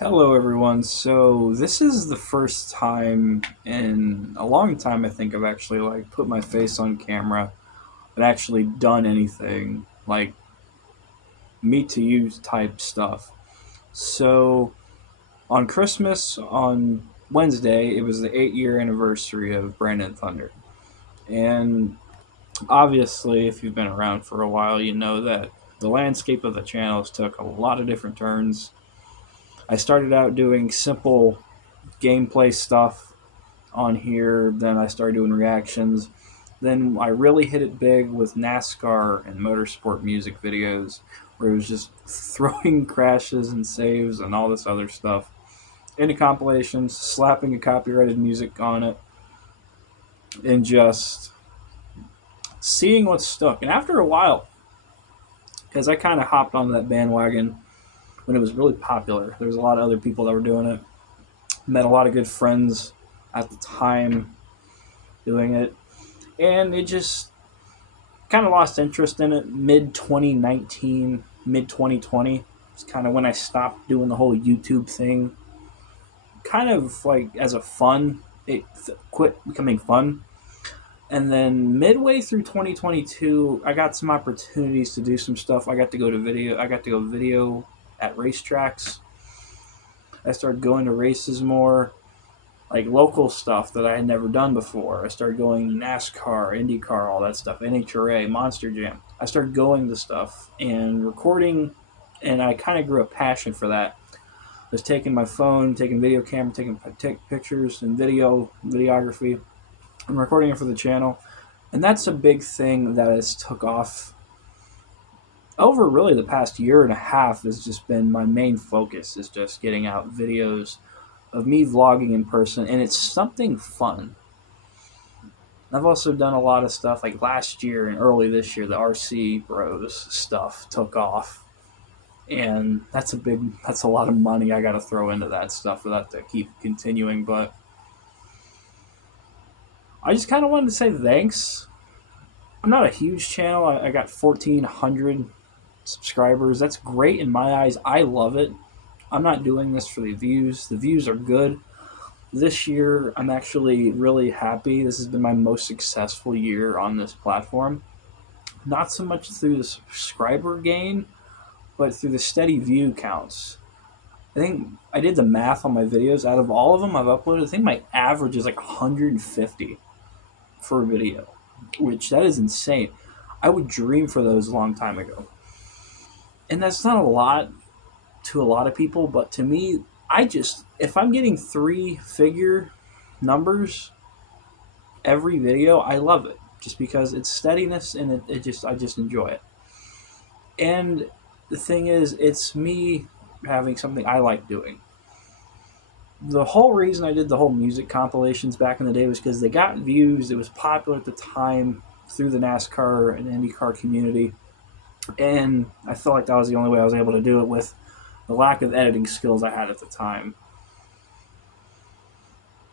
Hello, everyone. So this is the first time in a long time I think I've actually put my face on camera and actually done anything like meet to you type stuff. So on Christmas on Wednesday, it was the 8 year anniversary of Brandon Thunder, and obviously, if you've been around for a while, you know that the landscape of the channels took a lot of different turns. I started out doing simple gameplay stuff on here. Then I started doing reactions. Then I really hit it big with NASCAR and motorsport music videos, where it was just throwing crashes and saves and all this other stuff into compilations, slapping a copyrighted music on it, and just seeing what stuck. And after a while, because I kind of hopped onto that bandwagon when it was really popular, there was a lot of other people that were doing it. Met a lot of good friends at the time doing it, and it just kind of lost interest in it mid 2019, mid 2020. It's kind of when I stopped doing the whole YouTube thing. Kind of like as a fun, it quit becoming fun. And then midway through 2022, I got some opportunities to do some stuff. I got to go to video. I got to go video at racetracks. I started going to races more, like local stuff that I had never done before. I started going NASCAR, IndyCar, all that stuff, NHRA, Monster Jam. I started going to stuff and recording, and I kind of grew a passion for that. I was taking my phone, taking video camera, taking pictures and videography, and recording it for the channel. And that's a big thing that has took off over really the past year and a half. Has just been my main focus, is just getting out videos of me vlogging in person, and it's something fun. I've also done a lot of stuff like last year and early this year. The RC Bros stuff took off, and that's a lot of money I got to throw into that stuff for that to keep continuing. But I just kind of wanted to say thanks. I'm not a huge channel. I got 1,400 subscribers. That's great in my eyes. I love it. I'm not doing this for the views. The views are good. This year, I'm actually really happy. This has been my most successful year on this platform. Not so much through the subscriber gain, but through the steady view counts. I think I did the math on my videos. Out of all of them I've uploaded, I think my average is like 150 for a video, which that is insane. I would dream for those a long time ago. And that's not a lot to a lot of people, but to me, if I'm getting 3-figure numbers every video, I love it, just because it's steadiness, and I just enjoy it. And the thing is, it's me having something I like doing. The whole reason I did the whole music compilations back in the day was because they got views. It was popular at the time through the NASCAR and IndyCar community, and I felt like that was the only way I was able to do it with the lack of editing skills I had at the time.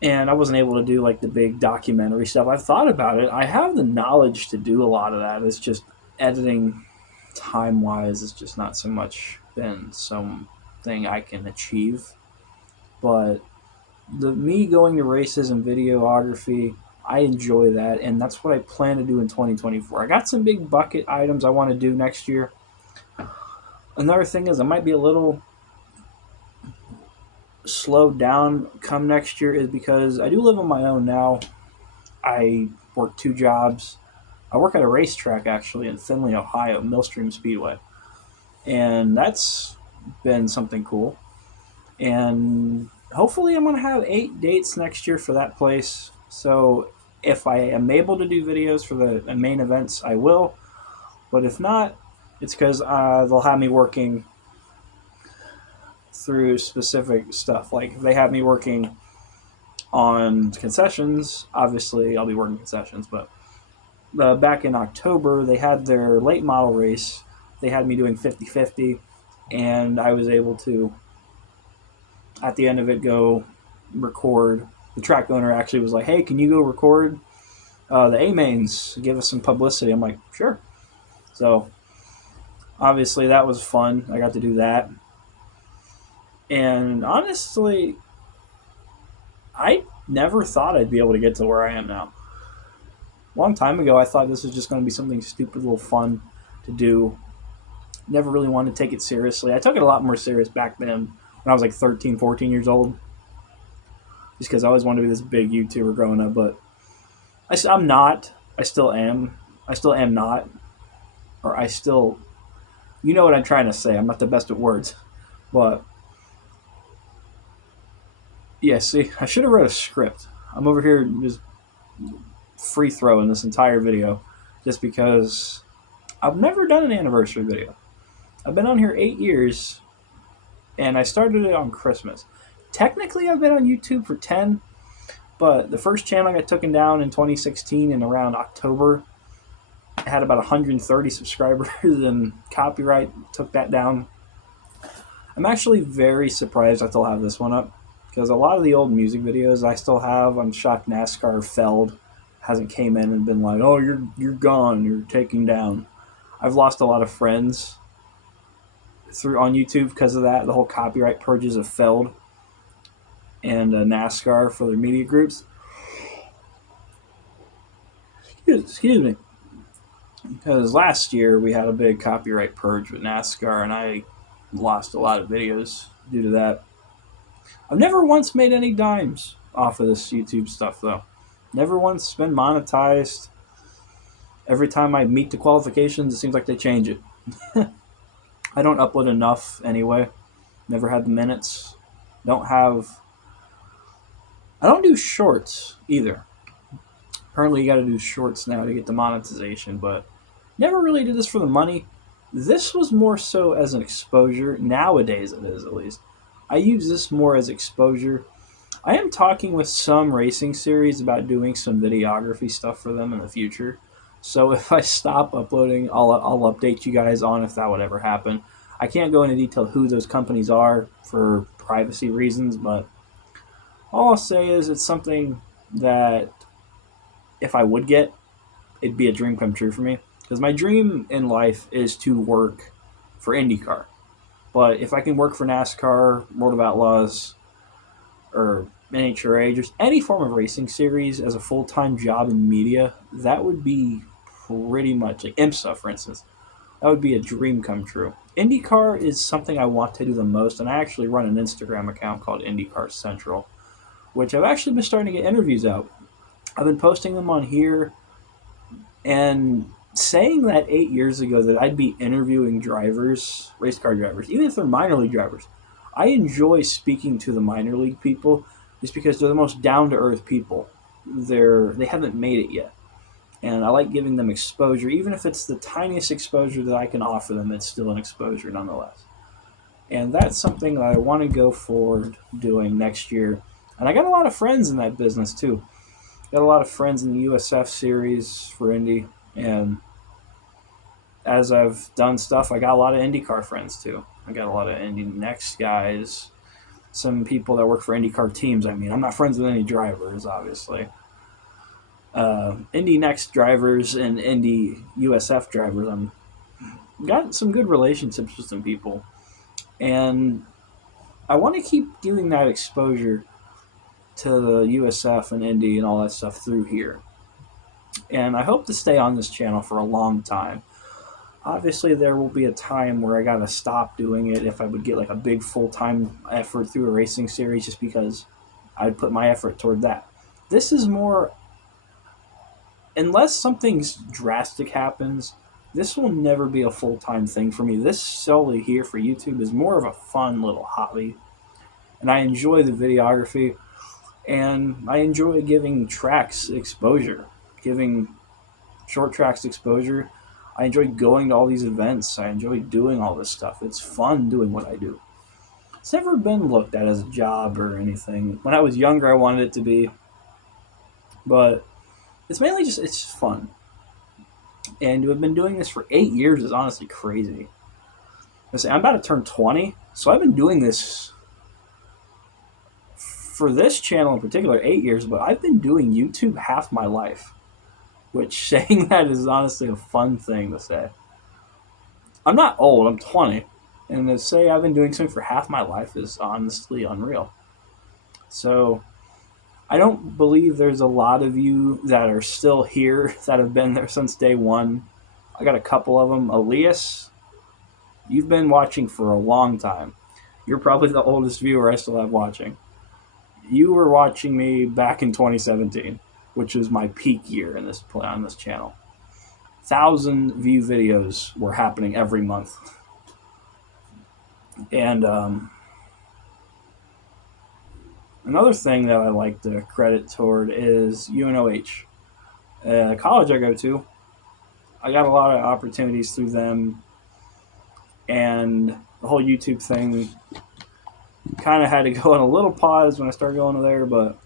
And I wasn't able to do like the big documentary stuff. I've thought about it. I have the knowledge to do a lot of that. It's just editing time wise, it's just not so much been something I can achieve. But me going to races and videography, I enjoy that, and that's what I plan to do in 2024. I got some big bucket items I want to do next year. Another thing is I might be a little slowed down come next year, is because I do live on my own now. I work 2 jobs. I work at a racetrack actually in Findlay, Ohio, Millstream Speedway, and that's been something cool. And hopefully I'm going to have 8 dates next year for that place. So if I am able to do videos for the main events, I will. But if not, it's because they'll have me working through specific stuff. Like if they have me working on concessions, obviously I'll be working concessions. But back in October, they had their late model race. They had me doing 50-50, and I was able to, at the end of it, go record. The track owner actually was like, hey, can you go record the A-mains, give us some publicity? I'm like, sure. So obviously that was fun. I got to do that. And honestly, I never thought I'd be able to get to where I am now. A long time ago, I thought this was just going to be something stupid, little fun to do. Never really wanted to take it seriously. I took it a lot more serious back then when I was like 13, 14 years old, just because I always wanted to be this big YouTuber growing up. But I'm not. I still am. I still am not. Or I still. You know what I'm trying to say. I'm not the best at words. But yeah, see, I should have wrote a script. I'm over here just free throwing this entire video just because I've never done an anniversary video. I've been on here 8 years and I started it on Christmas. Technically, I've been on YouTube for 10, but the first channel got taken down in 2016 and around October. I had about 130 subscribers and copyright took that down. I'm actually very surprised I still have this one up because a lot of the old music videos I still have, I'm shocked NASCAR Feld hasn't came in and been like, oh, you're gone, you're taking down. I've lost a lot of friends through on YouTube because of that. The whole copyright purges of Feld and NASCAR for their media groups. Excuse me. Because last year we had a big copyright purge with NASCAR, and I lost a lot of videos due to that. I've never once made any dimes off of this YouTube stuff, though. Never once been monetized. Every time I meet the qualifications, it seems like they change it. I don't upload enough anyway. Never had the minutes. I don't do shorts either. Apparently you got to do shorts now to get the monetization, but never really did this for the money. This was more so as an exposure. Nowadays it is, at least. I use this more as exposure. I am talking with some racing series about doing some videography stuff for them in the future. So if I stop uploading, I'll update you guys on if that would ever happen. I can't go into detail who those companies are for privacy reasons, but all I'll say is it's something that if I would get, it'd be a dream come true for me. Because my dream in life is to work for IndyCar. But if I can work for NASCAR, World of Outlaws, or NHRA, just any form of racing series as a full-time job in media, that would be pretty much, like IMSA, for instance, that would be a dream come true. IndyCar is something I want to do the most, and I actually run an Instagram account called IndyCar Central, which I've actually been starting to get interviews out. I've been posting them on here, and saying that 8 years ago that I'd be interviewing drivers, race car drivers, even if they're minor league drivers, I enjoy speaking to the minor league people just because they're the most down-to-earth people. They haven't made it yet. And I like giving them exposure. Even if it's the tiniest exposure that I can offer them, it's still an exposure nonetheless. And that's something that I want to go forward doing next year. And I got a lot of friends in that business too. Got a lot of friends in the USF series for Indy. And as I've done stuff, I got a lot of IndyCar friends too. I got a lot of Indy Next guys, some people that work for IndyCar teams. I mean, I'm not friends with any drivers, obviously. Indy Next drivers and Indy USF drivers, I've got some good relationships with some people. And I want to keep giving that exposure to the USF and Indy and all that stuff through here. And I hope to stay on this channel for a long time. Obviously, there will be a time where I gotta stop doing it if I would get like a big full-time effort through a racing series, just because I'd put my effort toward that. This is more, unless something drastic happens, this will never be a full-time thing for me. This solely here for YouTube is more of a fun little hobby. And I enjoy the videography, and I enjoy giving tracks exposure, giving short tracks exposure. I enjoy going to all these events. I enjoy doing all this stuff. It's fun doing what I do. It's never been looked at as a job or anything. When I was younger, I wanted it to be. But it's mainly just, it's just fun. And to have been doing this for 8 years is honestly crazy. I'm about to turn 20, so I've been doing this for this channel in particular 8 years, but I've been doing YouTube half my life. Which, saying that is honestly a fun thing to say. I'm not old, I'm 20, And to say I've been doing something for half my life is honestly unreal. So I don't believe there's a lot of you that are still here that have been there since day one. I got a couple of them. Elias, you've been watching for a long time. You're probably the oldest viewer I still have watching. You were watching me back in 2017, which was my peak year in this on this channel. 1,000 view videos were happening every month, and another thing that I like to credit toward is UNOH, college I go to. I got a lot of opportunities through them, and the whole YouTube thing kind of had to go on a little pause when I started going to there, but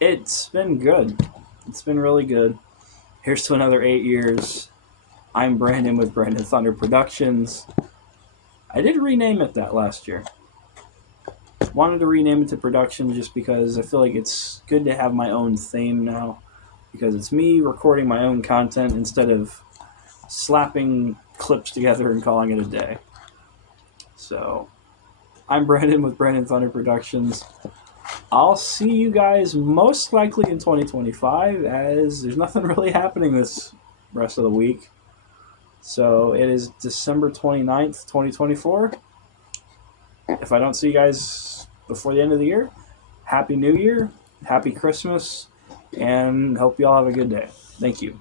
it's been good. It's been really good. Here's to another 8 years. I'm Brandon with Brandon Thunder Productions. I did rename it that last year. Wanted to rename it to Production just because I feel like it's good to have my own theme now, because it's me recording my own content instead of slapping clips together and calling it a day. So, I'm Brandon with Brandon Thunder Productions. I'll see you guys most likely in 2025, as there's nothing really happening this rest of the week. So it is December 29th, 2024. If I don't see you guys before the end of the year, Happy New Year, Happy Christmas, and hope you all have a good day. Thank you.